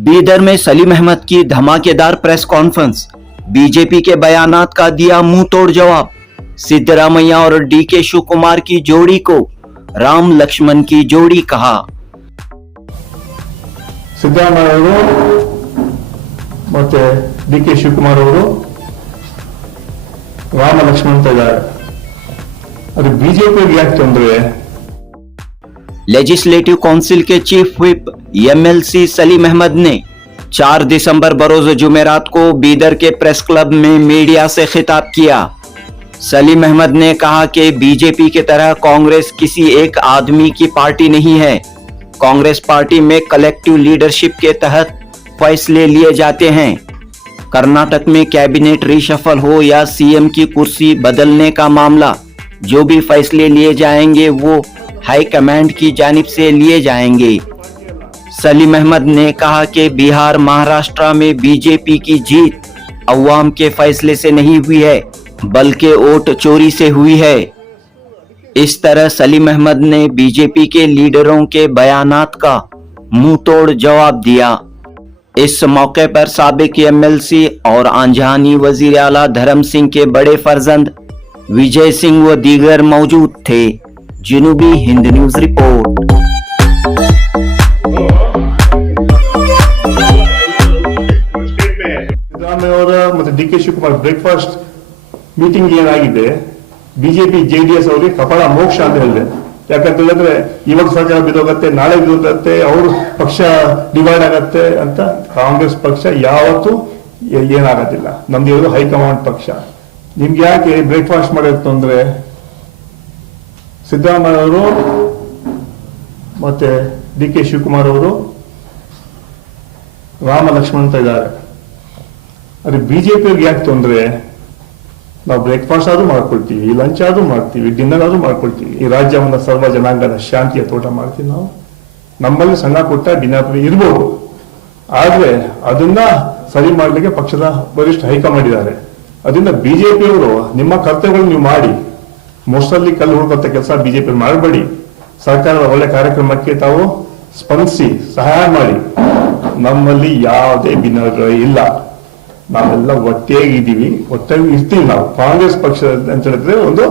बीदर में सलीम अहमद की धमाकेदार प्रेस कॉन्फ्रेंस। बीजेपी के बयानात का दिया मुंह तोड़ जवाब। सिद्धरामैया और डीके शिवकुमार की जोड़ी को राम लक्ष्मण की जोड़ी कहा। ಸಿದ್ದರಾಮಯ್ಯ ಮತ್ತೆ ಡಿಕೆ ಶಿವಕುಮಾರ್ ಅವರು ರಾಮ ಲಕ್ಷ್ಮಣ ಅಂತ ಇದ್ದಾರೆ. ಅದು ಬಿಜೆಪಿಗೆ ಯಾಕೆ ತೊಂದರೆ? लेजिस्लेटिव काउंसिल के chief whip MLC Salim Ahmed ने 4 दिसंबर बरोज जुमेरात को बीदर के प्रेस क्लब में मीडिया से खिताब किया। सलीम अहमद ने कहा कि बीजेपी की तरह कांग्रेस किसी एक आदमी की पार्टी नहीं है। कांग्रेस पार्टी में कलेक्टिव लीडरशिप के तहत फैसले लिए जाते हैं। कर्नाटक में कैबिनेट रिशफल हो या सीएम की कुर्सी बदलने का मामला, जो भी फैसले लिए जाएंगे वो हाईकमांड की जानिब से लिए जाएंगे। सलीम अहमद ने कहा कि बिहार महाराष्ट्र में बीजेपी की जीत अवाम के फैसले से नहीं हुई है, बल्कि वोट चोरी से हुई है। इस तरह सलीम अहमद ने बीजेपी के लीडरों के बयानात का मुंह तोड़ जवाब दिया। इस मौके पर साबिक एमएलसी और आंजहानी वजीर आला धर्म सिंह के बड़े फर्जंद विजय सिंह व दीगर मौजूद थे। जनूबी हिंद न्यूज रिपोर्ट। ಸಿದ್ದರಾಮಯ್ಯ ಅವರ ಮತ್ತೆ D K Shivakumar breakfast meeting ಏನಾಗಿದೆ, ಬಿಜೆಪಿ ಜೆಡಿಎಸ್ ಅವರಿಗೆ ಕಪಾಳ ಮೋಕ್ಷ ಅಂತ ಹೇಳಿದೆ. ಯಾಕಂತ ಹೇಳಿದ್ರೆ ಇವತ್ತು ಸರ್ಕಾರ ಬಿದ್ದೋಗತ್ತೆ, ನಾಳೆ ಬಿದ್ದೋಗತ್ತೆ, ಅವ್ರ ಪಕ್ಷ ಡಿವೈಡ್ ಆಗತ್ತೆ ಅಂತ. ಕಾಂಗ್ರೆಸ್ ಪಕ್ಷ ಯಾವತ್ತೂ ಏನಾಗೋದಿಲ್ಲ. ನಮ್ದು ಇರೋದು ಹೈಕಮಾಂಡ್ ಪಕ್ಷ. ನಿಮ್ಗೆ ಯಾಕೆ ಬ್ರೇಕ್ಫಾಸ್ಟ್ ಮಾಡೋದು ತೊಂದ್ರೆ? ಸಿದ್ದರಾಮಯ್ಯ ಅವರು ಮತ್ತೆ ಡಿ ಕೆ ಶಿವಕುಮಾರ್ ಅವರು ರಾಮ ಲಕ್ಷ್ಮಣ ಅಂತ ಇದ್ದಾರೆ. ಅದು ಬಿಜೆಪಿಯವ್ರಿಗೆ ಯಾಕೆ ತೊಂದ್ರೆ? ನಾವು ಬ್ರೇಕ್ಫಾಸ್ಟ್ ಆದ್ರೂ ಮಾಡ್ಕೊಳ್ತೀವಿ, ಲಂಚ್ ಆದ್ರೂ ಮಾಡ್ತೀವಿ, ಡಿನ್ನರ್ ಆದ್ರೂ ಮಾಡ್ಕೊಳ್ತೀವಿ. ಈ ರಾಜ್ಯವನ್ನ ಸರ್ವ ಜನಾಂಗದ ಶಾಂತಿಯ ತೋಟ ಮಾಡ್ತೀವಿ ನಾವು. ನಮ್ಮಲ್ಲಿ ಸಣ್ಣ ಪುಟ್ಟ ಡಿನ್ನರ್ ಇರ್ಬೋದು, ಆದ್ರೆ ಅದನ್ನ ಸರಿ ಮಾಡ್ಲಿಕ್ಕೆ ಪಕ್ಷದ ವರಿಷ್ಠ ಹೈಕಮಾಂಡ್ ಇದ್ದಾರೆ. ಅದರಿಂದ ಬಿಜೆಪಿಯವರು ನಿಮ್ಮ ಕರ್ತವ್ಯಗಳನ್ನು ನೀವು ಮಾಡಿ, ಮೋಸ್ಟಲ್ಲಿ ಕಲ್ಲು ಹುಡುಕುವಂತ ಕೆಲಸ ಬಿಜೆಪಿ ಮಾಡಬೇಡಿ. ಸರ್ಕಾರದ ಒಳ್ಳೆ ಕಾರ್ಯಕ್ರಮಕ್ಕೆ ತಾವು ಸ್ಪಂದಿಸಿ ಸಹಾಯ ಮಾಡಿ. ನಮ್ಮಲ್ಲಿ ಯಾವುದೇ ಭಿನ್ನತೆ ಇಲ್ಲ, ನಾವೆಲ್ಲ ಒಟ್ಟೇಗಿದ್ದೀವಿ, ಒಟ್ಟಾಗಿ ಇರ್ತೀವಿ. ನಾವು ಕಾಂಗ್ರೆಸ್ ಪಕ್ಷ ಅಂತ ಹೇಳಿದ್ರೆ ಒಂದು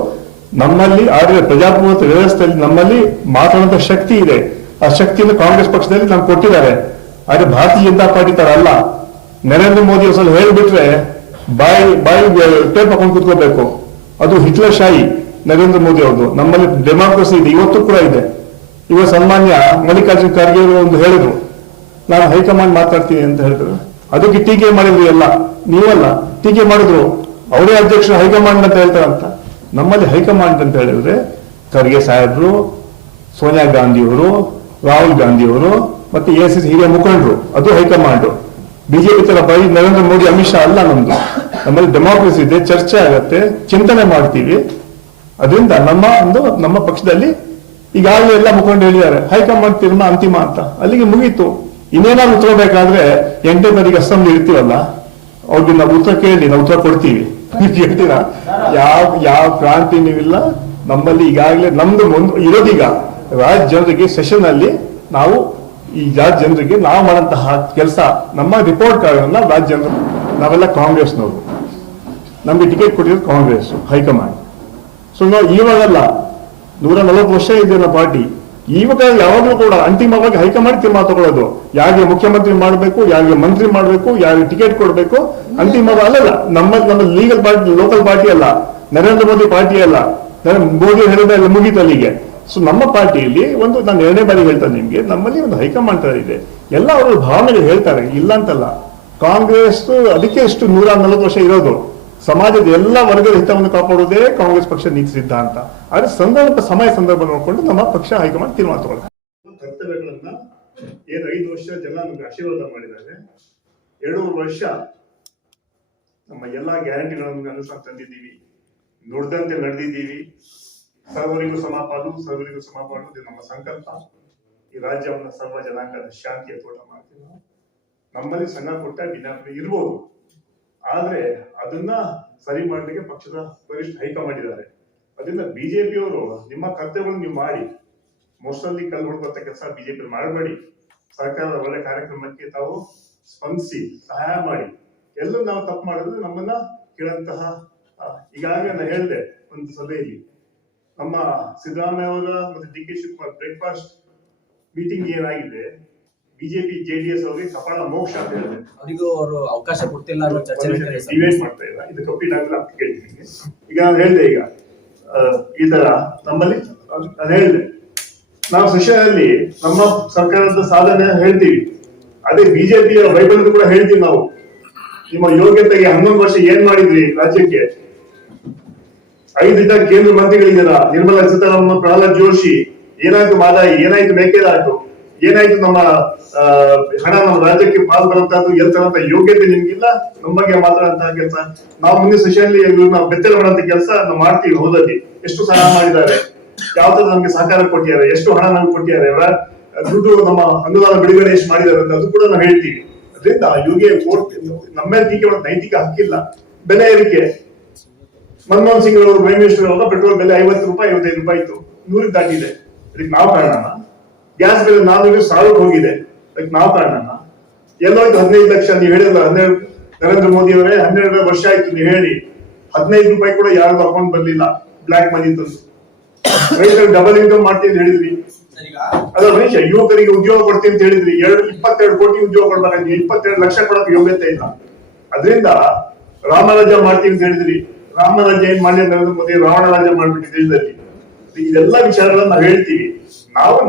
ನಮ್ಮಲ್ಲಿ ಆದ್ರೆ ಪ್ರಜಾಪ್ರಭುತ್ವ ವ್ಯವಸ್ಥೆಯಲ್ಲಿ ನಮ್ಮಲ್ಲಿ ಮಾತಾಡುವಂತ ಶಕ್ತಿ ಇದೆ. ಆ ಶಕ್ತಿಯನ್ನು ಕಾಂಗ್ರೆಸ್ ಪಕ್ಷದಲ್ಲಿ ನಮ್ಗೆ ಕೊಟ್ಟಿದ್ದಾರೆ. ಆದ್ರೆ ಭಾರತೀಯ ಜನತಾ ಪಾರ್ಟಿ ತರ ಅಲ್ಲ. ನರೇಂದ್ರ ಮೋದಿ ಸ್ವಲ್ಪ ಹೇಳಿಬಿಟ್ರೆ ಬಾಯಿ ಟೇಪ್ ಹಾಕೊಂಡು ಕೂತ್ಕೋಬೇಕು. ಅದು ಹಿಟ್ಲರ್ ಶಾಹಿ ನರೇಂದ್ರ ಮೋದಿ ಅವ್ರದ್ದು. ನಮ್ಮಲ್ಲಿ ಡೆಮಾಕ್ರಸಿ ಇದೆ, ಇವತ್ತು ಕೂಡ ಇದೆ. ಇವತ್ತು ಸನ್ಮಾನ್ಯ ಮಲ್ಲಿಕಾರ್ಜುನ್ ಖರ್ಗೆ ಅವರು ಒಂದು ಹೇಳಿದ್ರು, ನಾನು ಹೈಕಮಾಂಡ್ ಮಾತಾಡ್ತೀನಿ ಅಂತ ಹೇಳಿದ್ರು. ಅದಕ್ಕೆ ಟೀಕೆ ಮಾಡಿದ್ರು. ಎಲ್ಲ ನೀವಲ್ಲ ಟೀಕೆ ಮಾಡಿದ್ರು, ಅವರೇ ಅಧ್ಯಕ್ಷರು ಹೈಕಮಾಂಡ್ ಅಂತ ಹೇಳ್ತಾರಂತ. ನಮ್ಮಲ್ಲಿ ಹೈಕಮಾಂಡ್ ಅಂತ ಹೇಳಿದ್ರೆ ಖರ್ಗೆ ಸಾಹೇಬ್ರು, ಸೋನಿಯಾ ಗಾಂಧಿ ಅವರು, ರಾಹುಲ್ ಗಾಂಧಿ ಅವರು ಮತ್ತೆ ಎಸಿಸಿ ಹಿರಿಯ ಮುಖಂಡರು, ಅದು ಹೈಕಮಾಂಡ್. ಬಿಜೆಪಿ ತರ ಬೈ ನರೇಂದ್ರ ಮೋದಿ ಅಮಿತ್ ಶಾ ಅಲ್ಲ ನಮ್ದು. ನಮ್ಮಲ್ಲಿ ಡೆಮಾಕ್ರಸಿ ಇದೆ, ಚರ್ಚೆ ಆಗತ್ತೆ, ಚಿಂತನೆ ಮಾಡ್ತೀವಿ. ಅದರಿಂದ ನಮ್ಮ ಪಕ್ಷದಲ್ಲಿ ಈಗಾಗಲೇ ಎಲ್ಲ ಮುಖಂಡರು ಹೇಳಿದ್ದಾರೆ ಹೈಕಮಾಂಡ್ ತೀರ್ಮಾನ ಅಂತಿಮ ಅಂತ. ಅಲ್ಲಿಗೆ ಮುಗೀತು. ಇನ್ನೇನಾದ್ರು ಉತ್ತರ ಬೇಕಾದ್ರೆ 8ನೇ ತಾರೀಕು ಅಸೆಂಬ್ಲಿ ಇರ್ತೀವಲ್ಲ, ಅವ್ರಿಗೆ ನಾವು ಉತ್ತರ ಕೇಳಿ ನಾವು ಉತ್ತರ ಕೊಡ್ತೀವಿ. ನೀವು ಹೇಳ್ತೀರಾ? ಯಾವ ಕ್ರಾಂತಿ ನೀವಿಲ್ಲ ನಮ್ಮಲ್ಲಿ. ಈಗಾಗಲೇ ನಮ್ದು ಇರೋದೀಗ ರಾಜ್ಯ ಜನರಿಗೆ ಸೆಷನ್ ಅಲ್ಲಿ ನಾವು ಈ ರಾಜ್ಯ ಜನರಿಗೆ ನಾವು ಮಾಡಂತಹ ಕೆಲಸ, ನಮ್ಮ ರಿಪೋರ್ಟ್ ಕಾರ್ಡ್ ರಾಜ್ಯ ಜನರು, ನಾವೆಲ್ಲ ಕಾಂಗ್ರೆಸ್ನವರು, ನಮ್ಗೆ ಟಿಕೆಟ್ ಕೊಟ್ಟಿರೋದು ಕಾಂಗ್ರೆಸ್ ಹೈಕಮಾಂಡ್. ಸೊ ನಾವು ಇವಾಗಲ್ಲ, 140 ವರ್ಷ ಇದೆ ನಮ್ಮ ಪಾರ್ಟಿ. ಇವಾಗ ಯಾವಾಗಲೂ ಕೂಡ ಅಂತಿಮವಾಗಿ ಹೈಕಮಾಂಡ್ ತೀರ್ಮಾನ ತಗೊಳ್ಳೋದು. ಯಾರಿಗೆ ಮುಖ್ಯಮಂತ್ರಿ ಮಾಡಬೇಕು, ಯಾರಿಗೆ ಮಂತ್ರಿ ಮಾಡಬೇಕು, ಯಾರಿಗೆ ಟಿಕೆಟ್ ಕೊಡಬೇಕು, ಅಂತಿಮವಾಗಿ ಅಲ್ಲಲ್ಲ. ನಮ್ಮ ಲೀಗಲ್ ಪಾರ್ಟಿ, ಲೋಕಲ್ ಪಾರ್ಟಿ ಅಲ್ಲ, ನರೇಂದ್ರ ಮೋದಿ ಪಾರ್ಟಿ ಅಲ್ಲ. ಮೋದಿ ಹೇಳಿದ ಎಲ್ಲ ಮುಗೀತು ಅಲ್ಲಿಗೆ. ಸೊ ನಮ್ಮ ಪಾರ್ಟಿಯಲ್ಲಿ ನಾನು 2ನೇ ಬಾರಿ ಹೇಳ್ತೇನೆ ನಿಮ್ಗೆ, ನಮ್ಮಲ್ಲಿ ಒಂದು ಹೈಕಮಾಂಡ್ ಇದೆ. ಎಲ್ಲ ಅವರ ಭಾವನೆಗಳು ಹೇಳ್ತಾರೆ, ಇಲ್ಲ ಅಂತಲ್ಲ. ಕಾಂಗ್ರೆಸ್ ಅದಕ್ಕೆ ಎಷ್ಟು 140 ವರ್ಷ ಇರೋದು. ಸಮಾಜದ ಎಲ್ಲ ವರ್ಗದ ಹಿತವನ್ನು ಕಾಪಾಡುವುದೇ ಕಾಂಗ್ರೆಸ್ ಪಕ್ಷ ನೀತಿ ಸಿದ್ಧಾಂತ. ಆದ್ರೆ ಸಮಯ ಸಂದರ್ಭ ನೋಡಿಕೊಂಡು ನಮ್ಮ ಪಕ್ಷ ಹೈಕಮಾಂಡ್ ತೀರ್ಮಾನ ತಗೊಳ್ತಾರೆ. ಕರ್ತವ್ಯಗಳನ್ನ 5 ವರ್ಷ ಜನ ನಮ್ಗೆ ಆಶೀರ್ವಾದ ಮಾಡಿದ್ದಾರೆ. 2.5 ವರ್ಷ ನಮ್ಮ ಎಲ್ಲಾ ಗ್ಯಾರಂಟಿಗಳನ್ನು ಅನುಸರಿಸಿ ತಂದಿದ್ದೀವಿ, ನುಡಿದಂತೆ ನಡೆದಿದ್ದೀವಿ. ಸರ್ವರಿಗೂ ಸಮಪಾಲು ಇದು ನಮ್ಮ ಸಂಕಲ್ಪ. ಈ ರಾಜ್ಯವನ್ನ ಸರ್ವ ಜನಾಂಗದ ಶಾಂತಿಯ ತೋಟ ಮಾಡ್ತೀವಿ ನಾವು. ನಮ್ಮಲ್ಲಿ ಸಣ್ಣ ಪುಟ್ಟ ಭಿನ್ನಾಭಿಪ್ರಾಯ ಇರ್ಬೋದು, ಆದ್ರೆ ಅದನ್ನ ಸರಿ ಮಾಡಲಿಕ್ಕೆ ಪಕ್ಷದ ವರಿಷ್ಠ ಹೈಕಮಾಂಡ್ ಇದ್ದಾರೆ. ಅದರಿಂದ ಬಿಜೆಪಿಯವರು ನಿಮ್ಮ ಕರ್ತವ್ಯಗಳನ್ನು ನೀವು ಮಾಡಿ, ಮೋಸ್ಟಲ್ಲಿ ಕಲ್ಲು ಹುಡುಕುವಂತ ಕೆಲಸ ಬಿಜೆಪಿ ಮಾಡಬೇಡಿ. ಸರ್ಕಾರದ ಒಳ್ಳೆ ಕಾರ್ಯಕ್ರಮಕ್ಕೆ ತಾವು ಸ್ಪಂದಿಸಿ ಸಹಾಯ ಮಾಡಿ. ಎಲ್ಲರೂ ನಾವು ತಪ್ಪು ಮಾಡಿದ್ರೆ ನಮ್ಮನ್ನ ಕೇಳಂತಹ, ಈಗಾಗಲೇ ನಾನು ಹೇಳಿದೆ ಒಂದು ಸಭೆಯಲ್ಲಿ, ನಮ್ಮ ಸಿದ್ದರಾಮಯ್ಯ ಅವರ ಮತ್ತೆ D K Shivakumar breakfast meeting ಏನಾಗಿದೆ, ಬಿಜೆಪಿ ಜೆಡಿಎಸ್ ಅವರಿಗೆ ಕಪಾಳ ಮೋಕ್ಷ ಅಂತ ಹೇಳಿದೆ. ಅವರಿಗೂ ಅವರು ಅವಕಾಶ ಕೊಡ್ತಿಲ್ಲ ಅನ್ನೋ ಚರ್ಚೆ ಡಿಬೇಟ್ ಮಾಡ್ತಾ ಇಲ್ಲ. ಇದು ಕಂಪ್ಲೀಟ್ ಆಗಲ್ಲ ಅಂತ ಕೇಳ್ತೀನಿ. ಈಗ ನಾನು ಹೇಳಿದೆ, ಈಗ ಈ ತರ ನಮ್ಮಲ್ಲಿ ನಾನು ಹೇಳಿದೆ, ನಾವು ಸೆಷನ್ ನಮ್ಮ ಸರ್ಕಾರದ ಸಾಧನೆ ಹೇಳ್ತೀವಿ, ಅದೇ ಬಿಜೆಪಿಯ ವೈಫಲ್ಯ ಕೂಡ ಹೇಳ್ತೀವಿ ನಾವು. ನಿಮ್ಮ ಯೋಗ್ಯತೆಗೆ 11 ವರ್ಷ ಏನ್ ಮಾಡಿದ್ರಿ ರಾಜ್ಯಕ್ಕೆ? 5 ಜನ ಕೇಂದ್ರ ಮಂತ್ರಿಗಳಿದ್ದೀರಾ, ನಿರ್ಮಲಾ ಸೀತಾರಾಮನ್, ಪ್ರಹ್ಲಾದ್ ಜೋಶಿ. ಏನಾಯ್ತು ಮಾದಾಯಿ, ಏನಾಯ್ತು ಮೇಕೆದಾಟು, ಏನಾಯ್ತು ನಮ್ಮ ಹಣ ನಮ್ಮ ರಾಜ್ಯಕ್ಕೆ ಪಾಲ್ ಬರುವಂತದ್ದು, ಎಲ್ತರಂತ ಯೋಗ್ಯತೆ ನಿಮ್ಗಿಲ್ಲ. ನಮ್ಮ ಬಗ್ಗೆ ಮಾತಾಡುವಂತಹ ಕೆಲಸ ನಾವು ಮುಂದಿನ ಸೆಷನ್ ನಾವು ಬೆತ್ತಲೆ ಮಾಡುವಂತ ಕೆಲಸ ನಾವು ಮಾಡ್ತೀವಿ. ಹೋದಲ್ಲಿ ಎಷ್ಟು ಸಹಾಯ ಮಾಡಿದ್ದಾರೆ, ಯಾವ ತರ ನಮ್ಗೆ ಸಹಕಾರ ಕೊಟ್ಟಿದ್ದಾರೆ, ಎಷ್ಟು ಹಣ ನಮ್ಗೆ ಕೊಟ್ಟಿದ್ದಾರೆ, ದುಡ್ಡು ನಮ್ಮ ಅನುದಾನ ಬಿಡುಗಡೆ ಎಷ್ಟು ಮಾಡಿದ್ದಾರೆ ಅಂತ ಅದು ಕೂಡ ನಾವು ಹೇಳ್ತೀವಿ. ಅದರಿಂದ ಯೋಗಿ ನಮ್ಮ ಟೀಕೆ ಮಾಡೋ ನೈತಿಕ ಹಕ್ಕಿಲ್ಲ. ಬೆಲೆ ಏರಿಕೆ, ಮನಮೋಹನ್ ಸಿಂಗ್ ಅವರು ಪ್ರೈಮ್ ಮಿನಿಸ್ಟರ್ ಅವರು ಪೆಟ್ರೋಲ್ ಬೆಲೆ 50 ರೂಪಾಯಿ 55 ರೂಪಾಯಿ ಇತ್ತು, 100 ದಾಟಿದೆ. ಇದಕ್ಕೆ ನಾವು ಕಾರಣನ? ಗ್ಯಾಸ್ ಬೆಲೆ 400 ಹೋಗಿದೆ, ಅದಕ್ಕೆ ನಾವು ಕಾರಣನ? ಎಲ್ಲೋಯ್ತು 15 ಲಕ್ಷ? ನೀವು ಹೇಳಿಲ್ಲ, 12 ನರೇಂದ್ರ ಮೋದಿ ಅವರೇ 12 ವರ್ಷ ಆಯ್ತು ನೀವು ಹೇಳಿ, 15 ರೂಪಾಯಿ ಕೂಡ ಯಾರಿಗೂ ಅಕೌಂಟ್ ಬರ್ಲಿಲ್ಲ, ಬ್ಲಾಕ್ ಮನಿ ತಂದು. ರೈತರು ಡಬಲ್ ಇನ್ಕಮ್ ಮಾಡ್ತೀನಿ ಅಂತ ಹೇಳಿದ್ರಿ, ಅದ್ರ ಮನುಷ್ಯ ಯುವಕರಿಗೆ ಉದ್ಯೋಗ ಕೊಡ್ತೀನಿ ಅಂತ ಹೇಳಿದ್ರಿ. 22 ಕೋಟಿ ಉದ್ಯೋಗ ಕೊಡ್ಬೇಕಾಗಿ 22 ಲಕ್ಷ ಕೊಡಕ್ಕೆ ಯೋಗ್ಯತೆ ಇಲ್ಲ. ಅದರಿಂದ ರಾಮರಾಜ್ಯ ಮಾಡ್ತೀನಿ ಅಂತ ಹೇಳಿದ್ರಿ, ರಾಮರಾಜ್ಯ ಏನ್ ಮಾಡಿ ನರೇಂದ್ರ ಮೋದಿ ರಾವಣ ರಾಜ್ಯ ಮಾಡ್ಬಿಟ್ಟು ದೇಶದಲ್ಲಿ. ಇದೆಲ್ಲ ವಿಚಾರಗಳನ್ನ ನಾವು ಹೇಳ್ತೀವಿ.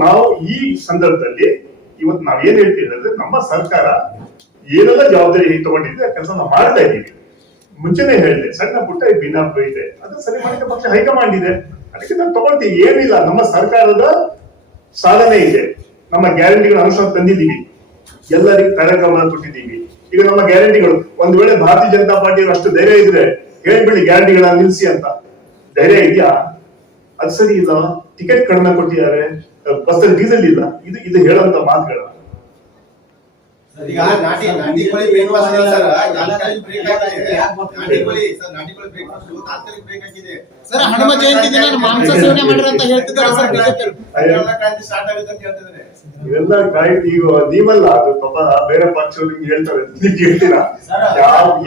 ನಾವು ಈ ಸಂದರ್ಭದಲ್ಲಿ ಇವತ್ತು ನಾವ್ ಏನ್ ಹೇಳ್ತೀವಿ ಅಂದ್ರೆ, ನಮ್ಮ ಸರ್ಕಾರ ಏನೆಲ್ಲ ಜವಾಬ್ದಾರಿ ತಗೊಂಡಿದೆ ಆ ಕೆಲಸ ನಾವು ಮಾಡ್ತಾ ಇದ್ದೀವಿ. ಮುಂಚೆನೆ ಹೇಳಿದೆ, ಸಣ್ಣ ಪುಟ್ಟ ಭಿನ್ನಾಪ ಇದೆ, ಅದು ಸರಿ ಮಾಡಿದ ಪಕ್ಷ ಹೈಕಮಾಂಡ್ ಇದೆ, ಅದಕ್ಕೆ ನಾವು ತಗೊಳ್ತೀವಿ. ಏನಿಲ್ಲ, ನಮ್ಮ ಸರ್ಕಾರದ ಸಾಧನೆ ಇದೆ, ನಮ್ಮ ಗ್ಯಾರಂಟಿಗಳ ಅನುಷ್ಠಾನ ತಂದಿದ್ದೀವಿ, ಎಲ್ಲರಿಗೂ ಕಾರ್ಯಕ್ರಮ ಕೊಟ್ಟಿದ್ದೀವಿ. ಈಗ ನಮ್ಮ ಗ್ಯಾರಂಟಿಗಳು, ಒಂದ್ ವೇಳೆ ಭಾರತೀಯ ಜನತಾ ಪಾರ್ಟಿ ಅಷ್ಟು ಧೈರ್ಯ ಇದ್ರೆ ಹೇಳ್ಬಿಡಿ ಗ್ಯಾರಂಟಿಗಳನ್ನ ನಿಲ್ಸಿ ಅಂತ. ಧೈರ್ಯ ಇದೆಯಾ? ಅದು ಸರಿ ಇಲ್ಲ. ಟಿಕೆಟ್ ಕಡಿಮೆ ಕೊಟ್ಟಿದ್ದಾರೆ, ಬಸ್ಸಲ್ಲಿ ಡೀಸೆಲ್ ಇಲ್ಲ, ಇದು ಹೇಳುವಂತ ಮಾತುಗಳ. ಹನುಮ ಜಯಂತಿ ದಿನ ಮಾಂಸ ಸೇವನೆ ಮಾಡ್ರಿ ಅಂತ ಹೇಳ್ತಿದ್ದಾರೆ ಸರ್. ಇವೆಲ್ಲ ಈಗ ನೀವಲ್ಲ, ಅದು ಪಾಪ ಬೇರೆ ಪಕ್ಷವರು ಹೇಳ್ತಾರೆ, ನೀವು ಕೇಳ್ತೀರಾ?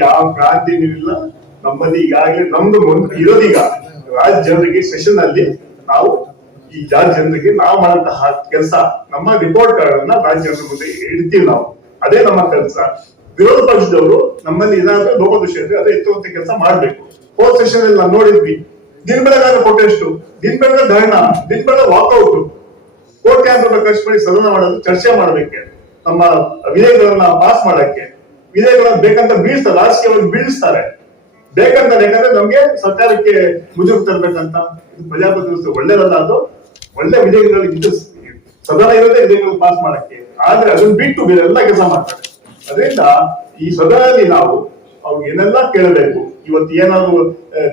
ಯಾವ ಕ್ರಾಂತಿ ನೀವಿಲ್ಲ ನಮ್ಮಲ್ಲಿ. ಈಗಾಗಲೇ ನಮ್ದು ಇರೋದೀಗ ರಾಜ್ಯ ಜನರಿಗೆ ಸೆಷನ್ ಅಲ್ಲಿ ನಾವು ಈ ರಾಜ್ಯ ಜನರಿಗೆ ನಾವು ಮಾಡುವಂತಹ ಕೆಲಸ, ನಮ್ಮ ರಿಪೋರ್ಟ್ ಕಾರ್ಡ್ ಅನ್ನ ರಾಜ್ಯ ಜನರ ಮುಂದೆ ಇಡ್ತೀವಿ ನಾವು. ಅದೇ ನಮ್ಮ ಕೆಲಸ. ವಿರೋಧ ಪಕ್ಷದವರು ನಮ್ಮಲ್ಲಿ ಏನಾದ್ರೂ ಲೋಪದೋಷ ಇದ್ರೆ ಅದೇ ಎತ್ತುವಂತ ಕೆಲಸ ಮಾಡ್ಬೇಕು. ಹೋದ್ ಸೆಷನ್ ಅಲ್ಲಿ ನಾವು ನೋಡಿದ್ವಿ, ದಿನ ಬೆಳಗಾಗ ಪ್ರೊಟೆಸ್ಟ್, ದಿನ ಬೆಳಗ ಧರಣ, ದಿನ ಬೆಳಗ ವಾಕೌಟ್, ಕೋಟ್ಯಾಂತರ ರೂಪಾಯಿ ಖರ್ಚು ಮಾಡಿ ಸದನ ಮಾಡೋದು, ಚರ್ಚೆ ಮಾಡೋದಕ್ಕೆ, ನಮ್ಮ ವಿಧೇಯಕಗಳನ್ನ ಪಾಸ್ ಮಾಡಕ್ಕೆ. ವಿಧೇಯಕಗಳನ್ನ ಬೇಕಂತ ಬೀಳ್ತಾರೆ, ರಾಜಕೀಯವಾಗಿ ಬೀಳಿಸ್ತಾರೆ ಬೇಕಂತ. ಯಾಕಂದ್ರೆ ನಮ್ಗೆ ಸರ್ಕಾರಕ್ಕೆ ಮುಜುಗರ ತರಬೇಕಂತ. ಇದು ಪ್ರಜಾಪ್ರಭುತ್ವ ವ್ಯವಸ್ಥೆ ಒಳ್ಳೇದಲ್ಲ. ಅದು ಒಳ್ಳೆ ವಿಧೇಯಕಗಳಲ್ಲಿ ಸದನ ಇರೋದೇ ವಿಧೇಯಕಗಳು ಪಾಸ್ ಮಾಡಕ್ಕೆ, ಆದ್ರೆ ಅದನ್ನ ಬಿಟ್ಟು ಬೇರೆಲ್ಲ ಕೆಲಸ ಮಾಡ್ತಾರೆ. ಅದರಿಂದ ಈ ಸದನದಲ್ಲಿ ನಾವು ಅವ್ರಿಗೆ ಏನೆಲ್ಲ ಕೇಳಬೇಕು. ಇವತ್ತು ಏನಾದ್ರು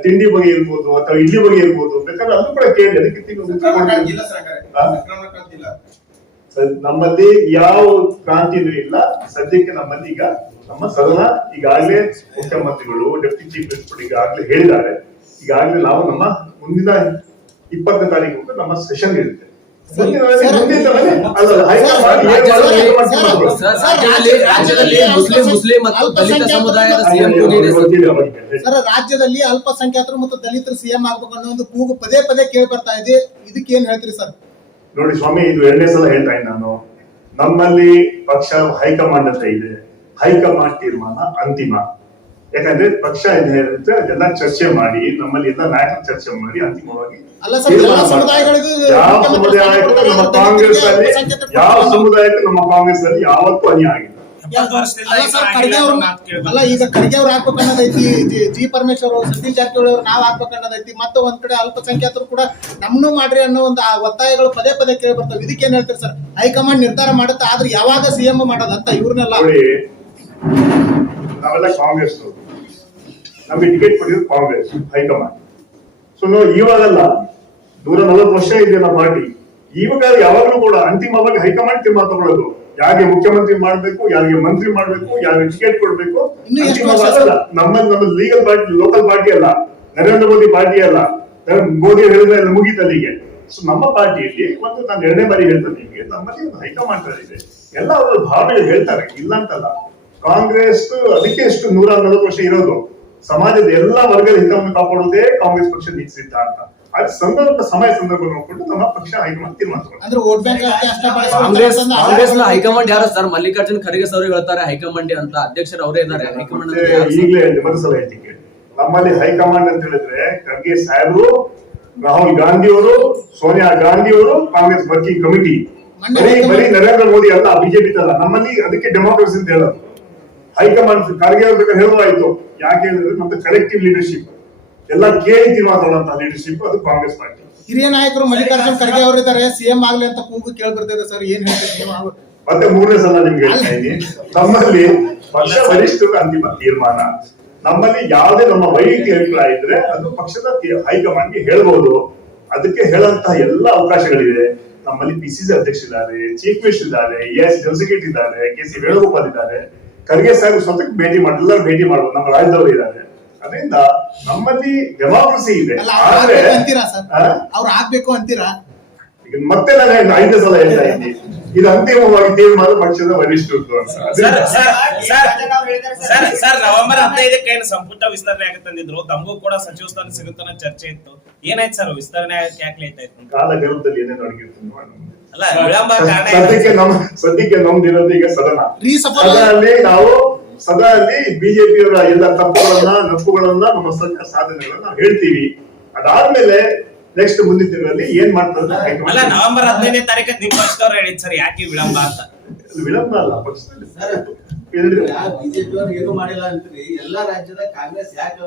ತಿಂಡಿ ಬಗ್ಗೆ ಇರ್ಬೋದು ಅಥವಾ ಇಡ್ಲಿ ಬಗ್ಗೆ ಇರ್ಬೋದು, ಬೇಕಾದ್ರೆ ಅದು ಕೂಡ ಕೇಳಿ. ಅದಕ್ಕೆ ನಮ್ಮಲ್ಲಿ ಯಾವ ಕ್ರಾಂತಿನೂ ಇಲ್ಲ ಸದ್ಯಕ್ಕೆ. ನಮ್ಮಲ್ಲಿ ಈಗ ನಮ್ಮ ಸದನ ಈಗಾಗಲೇ ಮುಖ್ಯಮಂತ್ರಿಗಳು, ಡೆಪ್ಟಿ ಚೀಫ್ ಮಿನಿಸ್ಟರ್ ಈಗಾಗಲೇ ಹೇಳಿದ್ದಾರೆ. ಈಗಾಗಲೇ ನಾವು ನಮ್ಮ ಮುಂದಿನ 20ನೇ ತಾರೀಕು ನಮ್ಮ ಸೆಷನ್ ಇರುತ್ತೆ. ರಾಜ್ಯದಲ್ಲಿ ಅಲ್ಪಸಂಖ್ಯಾತರು ಮತ್ತು ದಲಿತರು ಸಿಎಂ ಆಗ್ಬೇಕು ಅನ್ನೋ ಒಂದು ಕೂಗು ಪದೇ ಪದೇ ಕೇಳಿ ಬರ್ತಾ ಇದೆ. ಇದಕ್ಕೆ ಏನ್ ಹೇಳ್ತೀರಿ ಸರ್? ನೋಡಿ ಸ್ವಾಮಿ, ಇದು 2ನೇ ಸಲ ಹೇಳ್ತಾ ಇದ್ದೀನಿ ನಾನು. ನಮ್ಮಲ್ಲಿ ಪಕ್ಷ ಹೈಕಮಾಂಡ್ ಅಂತ ಇದೆ. ಹೈಕಮಾಂಡ್ ತೀರ್ಮಾನ ಅಂತಿಮ. ಯಾಕಂದ್ರೆ ಪಕ್ಷ ಏನಿರುತ್ತೆ ಅದೆಲ್ಲ ಚರ್ಚೆ ಮಾಡಿ, ನಮ್ಮಲ್ಲಿ ಎಲ್ಲ ನಾಯಕರು ಚರ್ಚೆ ಮಾಡಿ ಅಂತಿಮವಾಗಿ ಯಾವ ಸಮುದಾಯಕ್ಕೂ ನಮ್ಮ ಕಾಂಗ್ರೆಸ್ ನಮ್ಮ ಕಾಂಗ್ರೆಸ್ ಅಲ್ಲಿ ಯಾವತ್ತೂ ಅನ್ಯಾಯ ಆಗಿಲ್ಲ. ಈಗ ಖರ್ಗೆ ಅವ್ರು ಹಾಕ್ಬೇಕನ್ನೋದೈತಿ, ಜಿ ಪರಮೇಶ್ವರ್ ಅವರು, ಸತೀಶ್ ಜಾರಕಿಹೊಳಿ ಅವ್ರು ನಾವ್ ಹಾಕ್ಬೇಕನ್ನೋದೈತಿ. ಮತ್ತೆ ಒಂದ್ ಕಡೆ ಅಲ್ಪಸಂಖ್ಯಾತರು ಕೂಡ ನಮ್ನು ಮಾಡ್ರಿ ಅನ್ನೋ ಒಂದು ಒತ್ತಾಯಗಳು ಪದೇ ಪದೇ ಕೇಳಿ ಬರ್ತವೆ. ಇದಕ್ಕೆ ಏನ್ ಹೇಳ್ತಾರೆ ಸರ್? ಹೈಕಮಾಂಡ್ ನಿರ್ಧಾರ ಮಾಡುತ್ತೆ, ಆದ್ರೆ ಯಾವಾಗ ಸಿಎಂ ಮಾಡೋದಂತ ಇವ್ರನ್ನೆಲ್ಲ. ನಾವೆಲ್ಲ ಕಾಂಗ್ರೆಸ್, ನಮ್ಗೆ ಟಿಕೆಟ್ ಕೊಟ್ಟಿದ್ರು ಕಾಂಗ್ರೆಸ್ ಹೈಕಮಾಂಡ್. ಸೊ ನಾವು ಇವಾಗಲ್ಲ, 140 ವರ್ಷ ಇದೆ ನಮ್ಮ ಪಾರ್ಟಿ. ಇವಾಗ ಯಾವಾಗಲೂ ಕೂಡ ಅಂತಿಮವಾಗಿ ಹೈಕಮಾಂಡ್ ತೀರ್ಮಾನ ತಗೊಳ್ಳೋದು. ಯಾರಿಗೆ ಮುಖ್ಯಮಂತ್ರಿ ಮಾಡ್ಬೇಕು, ಯಾರಿಗೆ ಮಂತ್ರಿ ಮಾಡ್ಬೇಕು, ಯಾರಿಗೆ ಟಿಕೆಟ್ ಕೊಡ್ಬೇಕು. ನಮ್ಮ ಲೀಗಲ್ ಪಾರ್ಟಿ, ಲೋಕಲ್ ಪಾರ್ಟಿ ಅಲ್ಲ, ನರೇಂದ್ರ ಮೋದಿ ಪಾರ್ಟಿ ಅಲ್ಲ. ಮೋದಿ ಹೇಳಿದ್ರೆ ಎಲ್ಲ ಮುಗೀತಲ್ಲಿಗೆ. ಸೊ ನಮ್ಮ ಪಾರ್ಟಿಯಲ್ಲಿ ಒಂದು ನಾನು 2ನೇ ಬಾರಿ ಹೇಳ್ತೇನೆ ನಿಮಗೆ, ನಮ್ಮಲ್ಲಿ ಒಂದು ಹೈಕಮಾಂಡ್ ಇದೆ, ಎಲ್ಲ ಅವರ ಭಾವನೆ ಹೇಳ್ತಾರೆ, ಇಲ್ಲ ಅಂತಲ್ಲ. ಕಾಂಗ್ರೆಸ್ ಅದಕ್ಕೆ ಎಷ್ಟು 140 ವರ್ಷ ಇರೋದು, ಸಮಾಜದ ಎಲ್ಲಾ ವರ್ಗದ ಹಿತವನ್ನು ಕಾಪಾಡುವುದೇ ಕಾಂಗ್ರೆಸ್ ಪಕ್ಷ ನಿಶ್ಚಿತ ಅಂತ. ಅದು ಸಂದರ್ಭ ನೋಡ್ಕೊಂಡು ನಮ್ಮ ಪಕ್ಷ ಹೈಕಮಾಂಡ್ ತೀರ್ಮಾನ ತಗೊಂಡು. ಅಂದ್ರೆ ವೋಟ್ ಬ್ಯಾಂಕ್ ಕಾಂಗ್ರೆಸ್ ನ ಹೈಕಮಾಂಡ್ ಯಾರು ಸರ್? ಮಲ್ಲಿಕಾರ್ಜುನ್ ಖರ್ಗೆ ಸರ್ ಹೇಳ್ತಾರೆ ಹೈಕಮಾಂಡ್ ಅಂತ, ಅಧ್ಯಕ್ಷರು ಅವರೇ ಇದ್ದಾರೆ. ಹೈಕಮಾಂಡ್ ಈಗಲೇ ಮನಸ್ಸಲ್ಲ ಹೇಳ್ತೀನಿ, ನಮ್ಮಲ್ಲಿ ಹೈಕಮಾಂಡ್ ಅಂತ ಹೇಳಿದ್ರೆ ಖರ್ಗೆ ಸಾಹೇಬರು, ರಾಹುಲ್ ಗಾಂಧಿ ಅವರು, ಸೋನಿಯಾ ಗಾಂಧಿ ಅವರು, ಕಾಂಗ್ರೆಸ್ ವರ್ಕಿಂಗ್ ಕಮಿಟಿ, ಬರೀ ನರೇಂದ್ರ ಮೋದಿ ಅಲ್ಲ, ಬಿಜೆಪಿ ಅಲ್ಲ. ನಮ್ಮಲ್ಲಿ ಅದಕ್ಕೆ ಡೆಮೋಕ್ರಸಿ ಅಂತ ಹೇಳೋದು. ಹೈಕಮಾಂಡ್ ಖರ್ಗೆ ಅವ್ರ ಬೇಕಾದ್ರೆ ಹೇಳುವಾಯ್ತು, ಯಾಕೆ ಹೇಳಿದ್ರೆ ನಮ್ದು ಕಲೆಕ್ಟಿವ್ ಲೀಡರ್ಶಿಪ್, ಎಲ್ಲ ಕೇಳಿ ತೀರ್ಮಾನ ಲೀಡರ್ಶಿಪ್, ಅದು ಕಾಂಗ್ರೆಸ್ ಪಾರ್ಟಿ. ಹಿರಿಯ ನಾಯಕರು ಮಲ್ಲಿಕಾರ್ಜುನ್ ಖರ್ಗೆ ಅವರು ಇದ್ದಾರೆ, ಸಿಎಂ ಆಗ್ಲಿ ಅಂತ ಕೂಗು ಕೇಳಿ ಬರ್ತಿದೆ ಸರ್, ಏನ್ ಹೇಳ್ತೀರಿ ನೀವು? ಮತ್ತೆ 3ನೇ ಸಲ ನಿಮ್ಗೆ ಹೇಳ್ತಾ ಇದ್ದೀನಿ, ನಮ್ಮಲ್ಲಿ ಪಕ್ಷ ವರಿಷ್ಠರ ಅಂತಿಮ ತೀರ್ಮಾನ. ನಮ್ಮಲ್ಲಿ ಯಾವುದೇ ನಮ್ಮ ವೈಯಕ್ತಿಕ ಅಭಿಪ್ರಾಯ ಇದ್ರೆ ಅದು ಪಕ್ಷದ ಹೈಕಮಾಂಡ್ಗೆ ಹೇಳ್ಬಹುದು. ಅದಕ್ಕೆ ಹೇಳುವಂತಹ ಎಲ್ಲ ಅವಕಾಶಗಳಿದೆ. ನಮ್ಮಲ್ಲಿ PCC ಅಧ್ಯಕ್ಷರಿದ್ದಾರೆ, ಚೀಫ್ ಮಿನಿಸ್ಟರ್ ಇದ್ದಾರೆ, AIC ಜನರಲ್ ಸೆಕ್ರೆಟರಿ ಇದ್ದಾರೆ, KC ವೇಣುಗೋಪಾಲ್ ಇದ್ದಾರೆ, ಖರ್ಗೆ ಸಾಹೇಬ್ ಸ್ವತಃ ಭೇಟಿ ಮಾಡಿ, ಎಲ್ಲರೂ ಭೇಟಿ ಮಾಡುವುದು, ನಮ್ಮ ರಾಜ್ಯದವರು ಇದ್ದಾರೆ. ಅದರಿಂದ ನಮ್ಮಲ್ಲಿ ಡೆಮಾಕ್ರಸಿ ಇದೆ. ಆದ್ರೆ ಅವ್ರು ಆಗ್ಬೇಕು ಅಂತೀರಾ? ಈಗ ಮತ್ತೆ ನಾನು 5ನೇ ಸಲ ಹೇಳ್ತಾ ಇದ್ದೀನಿ, ಇದು ಅಂತಿಮವಾಗಿ ತೀರ್ಮಾನ ಪಕ್ಷದ ವರಿಷ್ಠರು ಅಂತ. ಸರ್ ನವೆಂಬರ್ 15ಕ್ಕೆ ಏನು ಸಂಪುಟ ವಿಸ್ತರಣೆ ಆಗತ್ತಂದಿದ್ರು, ತಮಗೂ ಕೂಡ ಸಚಿವ ಸ್ಥಾನ ಸಿಗುತ್ತಾನ ಚರ್ಚೆ ಇತ್ತು. ಏನಾಯ್ತು ಸರ್ ವಿಸ್ತರಣೆ ಆಗಕ್ಕೆ ಯಾಕೆ ಲೇಟ್ ಆಯ್ತು? ಕಾಲಗರ್ಭದಲ್ಲಿ ಏನೇನು ಅಡಗಿರ್ತೀನಿ ಅಲ್ಲ ವಿಳಂಬ ಕಾರಣ. ಸದ್ಯಕ್ಕೆ ನಮ್ದಿರೋದು ಈಗ ಸದನಲ್ಲಿ ನಾವು ಸದಾ ಬಿಜೆಪಿಯವರ ಎಲ್ಲ ತಪ್ಪುಗಳನ್ನ ನಪ್ಪುಗಳನ್ನ ನಮ್ಮ ಸಾಧನೆಗಳನ್ನ ನಾವು ಹೇಳ್ತೀವಿ. ಅದಾದ್ಮೇಲೆ ನೆಕ್ಸ್ಟ್ ಮುಂದಿನ ತಿಂಗಳಲ್ಲಿ ಏನ್ ಮಾಡ್ತಾರೆ. ಅಲ್ಲ ನವೆಂಬರ್ 15ನೇ ತಾರೀಕು ನಿಮ್ಮ ಪಕ್ಷದವ್ರು ಹೇಳಿದ್ ಸರ್, ಯಾಕೆ ವಿಳಂಬ ಅಂತ? ವಿಳಂಬ ಅಲ್ಲ, ಪಕ್ಷದಲ್ಲಿ ಬಿಜೆಪಿ ಅವರು ಏನು ಮಾಡಿಲ್ಲ ಅಂತೀರಿ, ಎಲ್ಲಾ ರಾಜ್ಯದ ಕಾಂಗ್ರೆಸ್ ಯಾಕೆ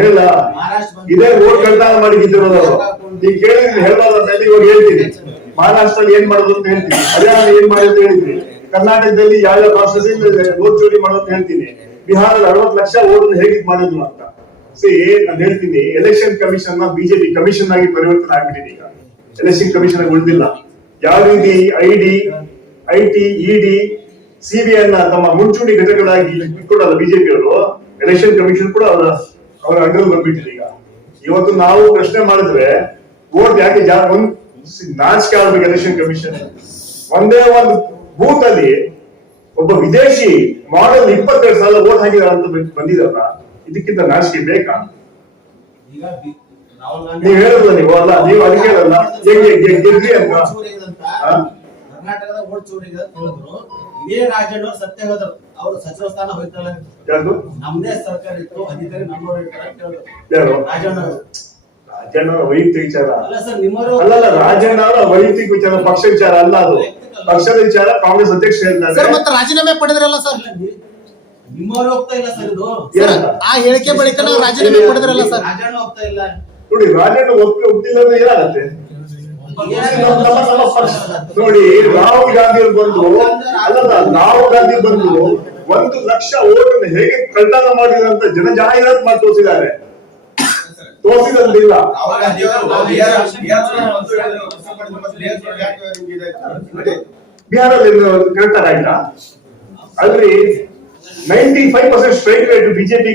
ಹೇಳ ಇದೇ ವೋಟ್ ಕಳ್ತನ ಮಾಡಿ ಗೆದ್ದಿರೋದು. ಈಗ ಕೇಳಿದ್ರೆ ಹೇಳ್ಬಾರ್ದು, ಇವಾಗ ಹೇಳ್ತೀನಿ. ಮಹಾರಾಷ್ಟ್ರಲ್ಲಿ ಏನ್ ಮಾಡೋದು ಅಂತ ಹೇಳ್ತೀನಿ, ಹರಿಯಾಣ ಏನ್ ಮಾಡಿದ್ರು ಹೇಳ್ತೀನಿ, ಕರ್ನಾಟಕದಲ್ಲಿ ಯಾವ್ಯಾವ ರಾಷ್ಟ್ರದಲ್ಲಿ ವೋಟ್ ಚೋರಿ ಮಾಡೋದು ಹೇಳ್ತೀನಿ, ಬಿಹಾರದ 60 ಲಕ್ಷ ವೋಟ್ ಹೇಗೆ ಮಾಡಿದ್ರು ಅಂತ. ನಾನು ಹೇಳ್ತೀನಿ, ಎಲೆಕ್ಷನ್ ಕಮಿಷನ್ ನ ಬಿಜೆಪಿ ಕಮಿಷನ್ ಆಗಿ ಪರಿವರ್ತನೆ ಆಗ್ಬಿಟ್ಟಿದೆ. ಈಗ ಎಲೆಕ್ಷನ್ ಕಮಿಷನ್ ಆಗಿ ಉಳಿದಿಲ್ಲ. ಯಾವ ರೀತಿ IT ED CBI ತಮ್ಮ ಮುಂಚೂಣಿ ಘಟಕಗಳಾಗಿ ಇಟ್ಕೊಡಲ್ಲ ಬಿಜೆಪಿ ಅವರು, ಎಲೆಕ್ಷನ್ ಕಮಿಷನ್ ಕೂಡ ಅವರ ಅಂಡರ್ ಬಂದ್ಬಿಟ್ಟಿದೆ. ಈಗ ಇವತ್ತು ನಾವು ಪ್ರಶ್ನೆ ಮಾಡಿದ್ರೆ ವೋಟ್ ಯಾಕೆ ನಾಚಿಕೆ ಆಗ್ಬೇಕು? ಎಲೆಕ್ಷನ್ ಕಮಿಷನ್ ಒಂದೇ ಒಂದು ಬೂತ್ ಅಲ್ಲಿ ಒಬ್ಬ ವಿದೇಶಿ ಮಾಡೆಲ್ 22 ಸಾಲ ವೋಟ್ ಹಾಕಿದಾರ ಅಂತ ಬಂದಿದಾರಲ್ಲ, ಇದಕ್ಕಿಂತ ನಾಚಿಕೆ ಬೇಕಾ? ನೀವ್ ಹೇಳಲ್ಲ, ನೀವು ಅಲ್ಲ, ನೀವು ಅದಕ್ಕೆ ಹೇಳಲ್ಲ ಗೆದ್ರಿ ಅಂತ. ಕರ್ನಾಟಕದ ವೋಟ್ ಚೋರಿ ಹೇಳಿದ್ರು, ಇದೇ ರಾಜಣ್ಣ ಸತ್ಯ ಹೇಳಿದ್ರು, ಅವ್ರು ಸಚಿವ ಸ್ಥಾನ ಹೋಯ್ತಲ್ಲ, ನಮ್ದೇ ಸರ್ಕಾರ ಇತ್ತು, ಅಧಿಕಾರಿ ನಮ್ಮವ್ರು ಇರ್ತಾರೆ ಅಂತ ಹೇಳಿದ್ರು ರಾಜಣ್ಣ ಅವರು. ರಾಜಣ್ಣ ಅವರ ವೈಯಕ್ತಿಕ ವಿಚಾರ ಅಲ್ಲ, ರಾಜಣ್ಣ ಅವರ ವೈಯಕ್ತಿಕ ವಿಚಾರ, ಪಕ್ಷ ವಿಚಾರ ಅಲ್ಲ ಅದು. ಪಕ್ಷದ ವಿಚಾರ ಕಾಂಗ್ರೆಸ್ ಅಧ್ಯಕ್ಷ ಹೇಳ್ತಾರೆ. ಮತ್ತೆ ರಾಜೀನಾಮೆ ಪಡೆದ್ರಲ್ಲ ಸರ್, ನಿಮ್ಮವ್ರು ಹೋಗ್ತಾ ಇಲ್ಲ ಸರ್, ಇದು ಆ ಹೇಳಿಕೆ ಬಳಿಕ ನಾವು ರಾಜೀನಾಮೆ ಪಡೆದ್ರಲ್ಲ ಸರ್. ರಾಜಣ್ಣ ಹೋಗ್ತಾ ಇಲ್ಲ ನೋಡಿ, ರಾಜಣ್ಣ ಒಪ್ಪಿಲ್ಲ ಅಂದ್ರೆ ಏನಾಗತ್ತೆ ನೋಡಿ. ರಾಹುಲ್ ಗಾಂಧಿ ಬಂದು ರಾಹುಲ್ ಗಾಂಧಿ ಬಂದು 1 ಲಕ್ಷ ವೋಟ್ ಹೇಗೆ ಕಳ್ತನ ಮಾಡಿದ ಅಂತ ಜಾಹೀರಾತು ಮಾಡಿ ತೋರಿಸಿದ್ದಾರೆ. ತೋರಿಸಿದಂತಿಲ್ಲ. ಬಿಹಾರಲ್ಲಿ ಕರೆಕ್ಟ್ ಆಯ್ತಾ? ಅಲ್ಲಿ 95% ಸ್ಟ್ರೈಕ್ ರೇಟ್ ಬಿಜೆಪಿ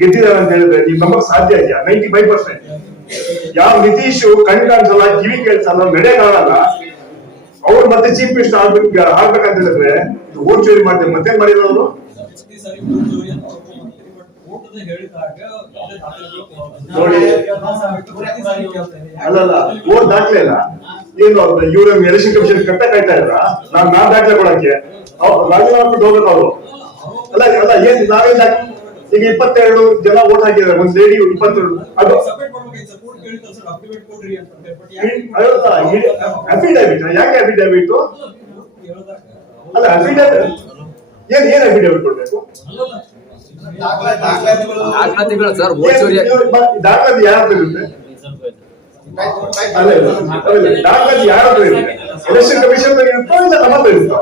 ಗೆದ್ದಿದ್ದಾರೆ ಅಂತ ಹೇಳಿದ್ರೆ ನೀವು ನಂಬಕ್ ಸಾಧ್ಯ ಇದೆಯಾ? 95%. ಯಾವ ನಿತೀಶ್ ಕಣ್ ಕಾಣಿಸಲ್ಲ, ಕಿವಿ ಕೇಳಿಸಲ್ಲ, ನಡೆ ಕಾಣಲ್ಲ, ಅವ್ರು ಮತ್ತೆ ಚೀಫ್ ಮಿನಿಸ್ಟರ್ ಆಗ್ಬೇಕಂತ ಹೇಳಿದ್ರೆ ವೋಟ್ ಚೋರಿ ಮಾಡ್ತಾರೆ. ಮತ್ತೆ ಮಾಡಿರೋರು ನೋಡಿ, ಅಲ್ಲಲ್ಲ ವೋಟ್ ದಾಖಲೆ ಇಲ್ಲ. ಏನು ಇವ್ರ ಎಲೆಕ್ಷನ್ ಕಮಿಷನ್ ಕಾಯ್ತಾ ಇದ್ರ? ನಾನ್ ದಾಖಲೆ ಕೊಡಕ್ಕೆ ರಾಜೀನಾಮೆ ಹೋಗ್ಬೇಕು ಅವರು. ಅಲ್ಲ ಏನ್ ನಾವೇನ್ ಈಗ 22 ಜನ ವೋಟ್ ಹಾಕಿದ್ದಾರೆ, ಒಂದ್ ಲೇಡಿ 22. ಅದು ಅಫಿಡವಿಟ್. ಯಾಕೆ ಅಫಿಡವಿಟ್? ಅಲ್ಲ ಅಫಿಡವಿಟ್ ಏನ್ ಅಫಿಡವಿಟ್ ಕೊಡ್ಬೇಕು? ದಾಖಲಾತಿಗಳು ಸರ್, ದಾಖಲಾತಿ ಯಾರು ಇರುತ್ತೆ? ದಾಖಲಾತಿ ಯಾರು ಇರುತ್ತೆ? ಎಲೆಕ್ಷನ್ ಕಮಿಷನ್ ಇರುತ್ತೋ ಇಲ್ಲ ನಮ್ಮ ಇರುತ್ತೋ?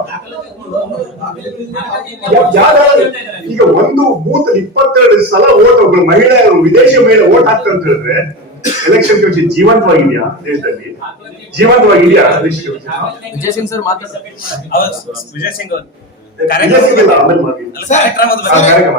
ಈಗ ಒಂದು ಬೂತ್ 22 ಸಲ ವೋಟ್ ಒಬ್ಬರು ಮಹಿಳೆಯರು, ವಿದೇಶಿ ಮಹಿಳೆ ವೋಟ್ ಹಾಕ್ತಾರೆ ಅಂತ ಹೇಳಿದ್ರೆ ಎಲೆಕ್ಷನ್ ಕಮಿಷನ್ ಜೀವಂತವಾಗಿದೆಯಾ? ದೇಶದಲ್ಲಿ ಜೀವಂತವಾಗಿದೆಯಾ election commission? Vijay Singh sir ಮಾತಾಡ್ತಾರೆ. ವಿಜಯ್ ಸಿಂಗ್ ಆಮೇಲೆ ಮಾಡಿ ಕಾರ್ಯಕ್ರಮದ ಕಾರ್ಯಕ್ರಮ